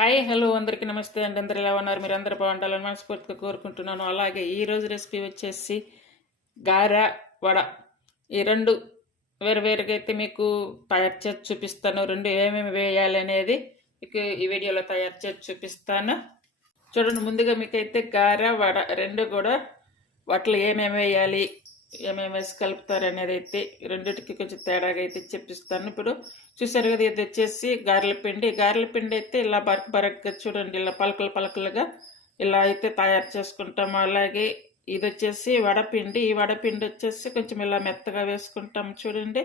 Hi hello అందరికీ నమస్తే అండి. అందరు ఎలా ఉన్నారు? మీరు అందరూ బాగుండాలని మనస్ఫూర్తిగా కోరుకుంటున్నాను. అలాగే ఈరోజు రెసిపీ వచ్చేసి గారె వడ. ఈ రెండు వేరువేరుగా అయితే మీకు తయారు చేసి చూపిస్తాను. రెండు ఏమేమి వేయాలి అనేది మీకు ఈ వీడియోలో తయారు చేసి చూపిస్తాను. చూడండి, ముందుగా మీకైతే గారె వడ రెండు కూడా వాటిలో ఏమేమి వేయాలి, ఏమేమి వేసి కలుపుతారు అనేది అయితే రెండింటికి కొంచెం తేడాగా అయితే చెప్పిస్తాను. ఇప్పుడు చూసారు కదా, ఇది వచ్చేసి గారెల పిండి అయితే ఇలా బరగ్గా చూడండి, ఇలా పలకలు పలకలుగా ఇలా అయితే తయారు చేసుకుంటాము. అలాగే ఇది వచ్చేసి వడపిండి. ఈ వడపిండి వచ్చేసి కొంచెం ఇలా మెత్తగా వేసుకుంటాము. చూడండి,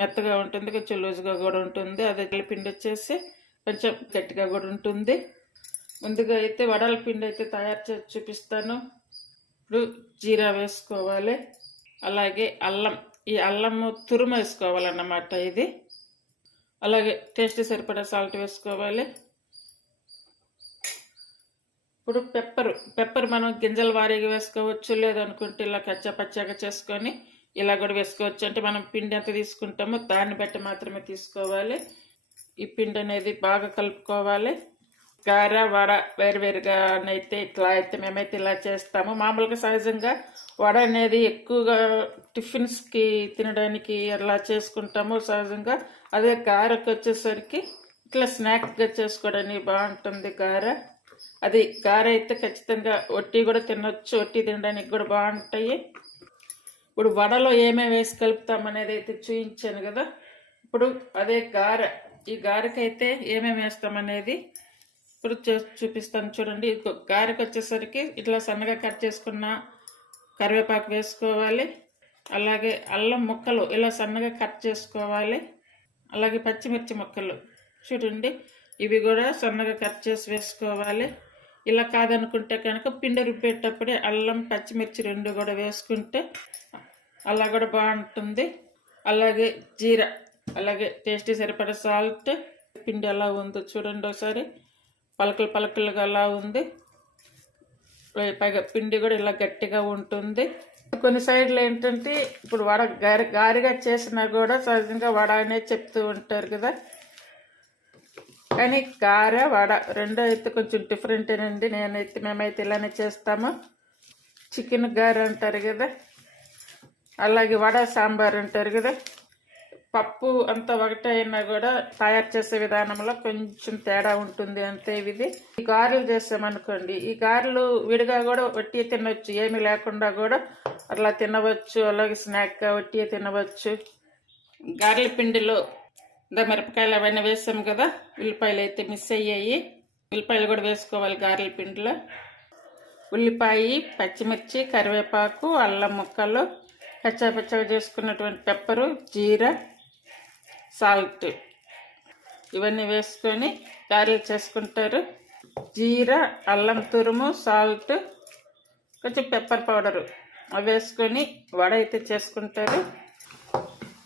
మెత్తగా ఉంటుంది, కొంచెం లూజ్గా కూడా ఉంటుంది. అదే పిండి వచ్చేసి కొంచెం గట్టిగా కూడా ఉంటుంది. ముందుగా అయితే వడల పిండి అయితే తయారు చేసి చూపిస్తాను. ఇప్పుడు జీరా వేసుకోవాలి, అలాగే అల్లం, ఈ అల్లము తురుము వేసుకోవాలన్నమాట ఇది. అలాగే టేస్ట్ సరిపడా సాల్ట్ వేసుకోవాలి. ఇప్పుడు పెప్పర్ మనం గింజల వారీగా వేసుకోవచ్చు, లేదనుకుంటే ఇలా కచ్చాపచ్చాగా చేసుకొని ఇలా కూడా వేసుకోవచ్చు. అంటే మనం పిండి ఎంత తీసుకుంటామో దాన్ని బట్టి మాత్రమే తీసుకోవాలి. ఈ పిండి అనేది బాగా కలుపుకోవాలి. గారె వడ వేరువేరుగా అయితే ఇట్లా అయితే మేమైతే ఇలా చేస్తాము. మామూలుగా సహజంగా వడ అనేది ఎక్కువగా టిఫిన్స్కి తినడానికి అలా చేసుకుంటాము సహజంగా. అదే గారెకి వచ్చేసరికి ఇట్లా స్నాక్గా చేసుకోవడానికి బాగుంటుంది గారె. అది గారె అయితే ఖచ్చితంగా ఒట్టి కూడా తినొచ్చు, ఒట్టి తినడానికి కూడా బాగుంటాయి. ఇప్పుడు వడలో ఏమేమి వేసి కలుపుతామనేది అయితే చూపించాను కదా. ఇప్పుడు అదే గారె, ఈ గారెకైతే ఏమేమి వేస్తామనేది ఇప్పుడు చూపిస్తాను. చూడండి, గారెకి వచ్చేసరికి ఇట్లా సన్నగా కట్ చేసుకున్న కరివేపాకు వేసుకోవాలి. అలాగే అల్లం ముక్కలు ఇలా సన్నగా కట్ చేసుకోవాలి. అలాగే పచ్చిమిర్చి ముక్కలు చూడండి, ఇవి కూడా సన్నగా కట్ చేసి వేసుకోవాలి. ఇలా కాదనుకుంటే కనుక పిండి రుబ్బేటప్పుడే అల్లం పచ్చిమిర్చి రెండు కూడా వేసుకుంటే అలా కూడా బాగుంటుంది. అలాగే జీరా, అలాగే టేస్టీ సరిపడా సాల్ట్. పిండి ఎలా ఉందో చూడండి ఒకసారి, పలకలు పలకలుగా అలా ఉంది. పైగా పిండి కూడా ఇలా గట్టిగా ఉంటుంది. కొన్ని సైడ్లు ఏంటంటే ఇప్పుడు వడ గారిగా చేసినా కూడా సహజంగా వడ అనే చెప్తూ ఉంటారు కదా. కానీ గారె వడ రెండు అయితే కొంచెం డిఫరెంటేనండి. మేమైతే ఇలానే చేస్తాము. చికెన్ గారె అంటారు కదా, అలాగే వడ సాంబార్ అంటారు కదా. పప్పు అంతా ఒకటే అయినా కూడా తయారు చేసే విధానంలో కొంచెం తేడా ఉంటుంది అంతే. ఇది ఈ గారెలు చేసామనుకోండి, ఈ గారెలు విడిగా కూడా వట్టి తినవచ్చు, ఏమీ లేకుండా కూడా అట్లా తినవచ్చు. అలాగే స్నాక్గా వట్టి తినవచ్చు. గారెల పిండిలో మిరపకాయలు అవన్నీ వేసాం కదా, ఉల్లిపాయలు అయితే మిస్ అయ్యాయి. ఉల్లిపాయలు కూడా వేసుకోవాలి గారెల పిండిలో. ఉల్లిపాయ, పచ్చిమిర్చి, కరివేపాకు, అల్లం ముక్కలు, పచ్చగా చేసుకున్నటువంటి పెప్పరు, జీరా, సాల్ట్ ఇవన్నీ వేసుకొని గారెలు చేసుకుంటారు. జీరా, అల్లం తురుము, సాల్ట్, కొంచెం పెప్పర్ పౌడరు అవి వేసుకొని వడ అయితే చేసుకుంటారు.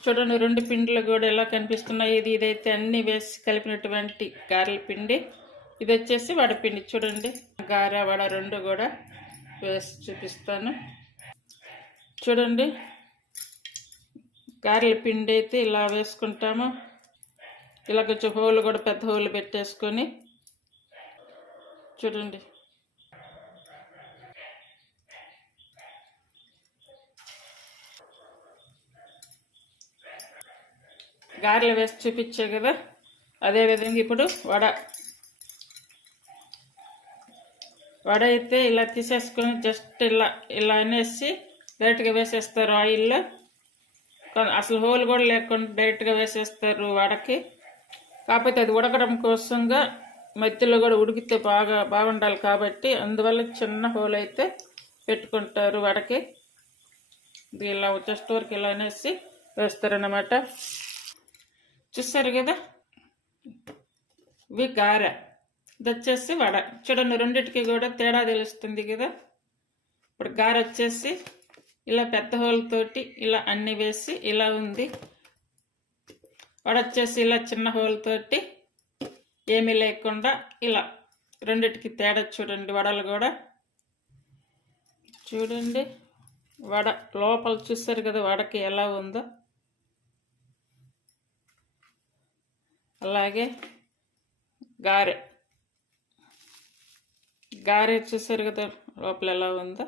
చూడండి, రెండు పిండిలు కూడా ఎలా కనిపిస్తున్నాయి. ఇదైతే అన్నీ వేసి కలిపినటువంటి గారెల పిండి. ఇది వచ్చేసి వడపిండి. చూడండి, గారె వడ రెండు కూడా వేసి చూపిస్తాను. చూడండి, గారెల పిండి అయితే ఇలా వేసుకుంటాము. ఇలా కొంచెం హోలు కూడా పెద్ద హోలు పెట్టేసుకొని చూడండి, గారెలు వేసి చూపించే కదా, అదేవిధంగా ఇప్పుడు వడ అయితే ఇలా తీసేసుకొని జస్ట్ ఇలా అనేసి డైరెక్ట్గా వేసేస్తారు ఆయిల్లో. అసలు హోల్ కూడా లేకుండా డైరెక్ట్గా వేసేస్తారు వడకి. కాకపోతే అది ఉడకడం కోసంగా మధ్యలో కూడా ఉడికితే బాగుండాలి కాబట్టి అందువల్ల చిన్న హోల్ అయితే పెట్టుకుంటారు వడకి. ఇది ఇలా జస్ట్ వరకు ఇలా అనేసి వేస్తారన్నమాట. చూస్తారు కదా, ఇవి గారె, ఇది వచ్చేసి వడ. చూడండి, రెండింటికి కూడా తేడా తెలుస్తుంది కదా. ఇప్పుడు గారె వచ్చేసి ఇలా పెద్ద హోల్తోటి ఇలా అన్ని వేసి ఇలా ఉంది. వడ వచ్చేసి ఇలా చిన్న హోల్తోటి ఏమీ లేకుండా ఇలా. రెండిటికి తేడా చూడండి. వడలు కూడా చూడండి, వడ లోపల చూస్తారు కదా వడకి ఎలా ఉందో. అలాగే గారె గారె చూసారు కదా లోపల ఎలా ఉందో.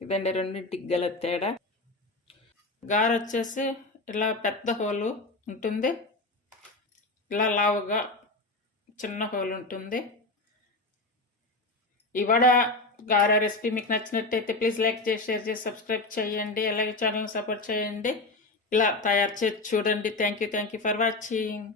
ఇదండి రెండింటికి గల తేడా. గారె వచ్చేసి ఇలా పెద్ద హోలు ఉంటుంది, ఇలా లావుగా చిన్న హోల్ ఉంటుంది. ఈ వడ గారె రెసిపీ మీకు నచ్చినట్టయితే ప్లీజ్ లైక్ చేసి, షేర్ చేసి, సబ్స్క్రైబ్ చేయండి. అలాగే ఛానల్ సపోర్ట్ చేయండి. ఇలా తయారు చేసి చూడండి. Thank you for watching.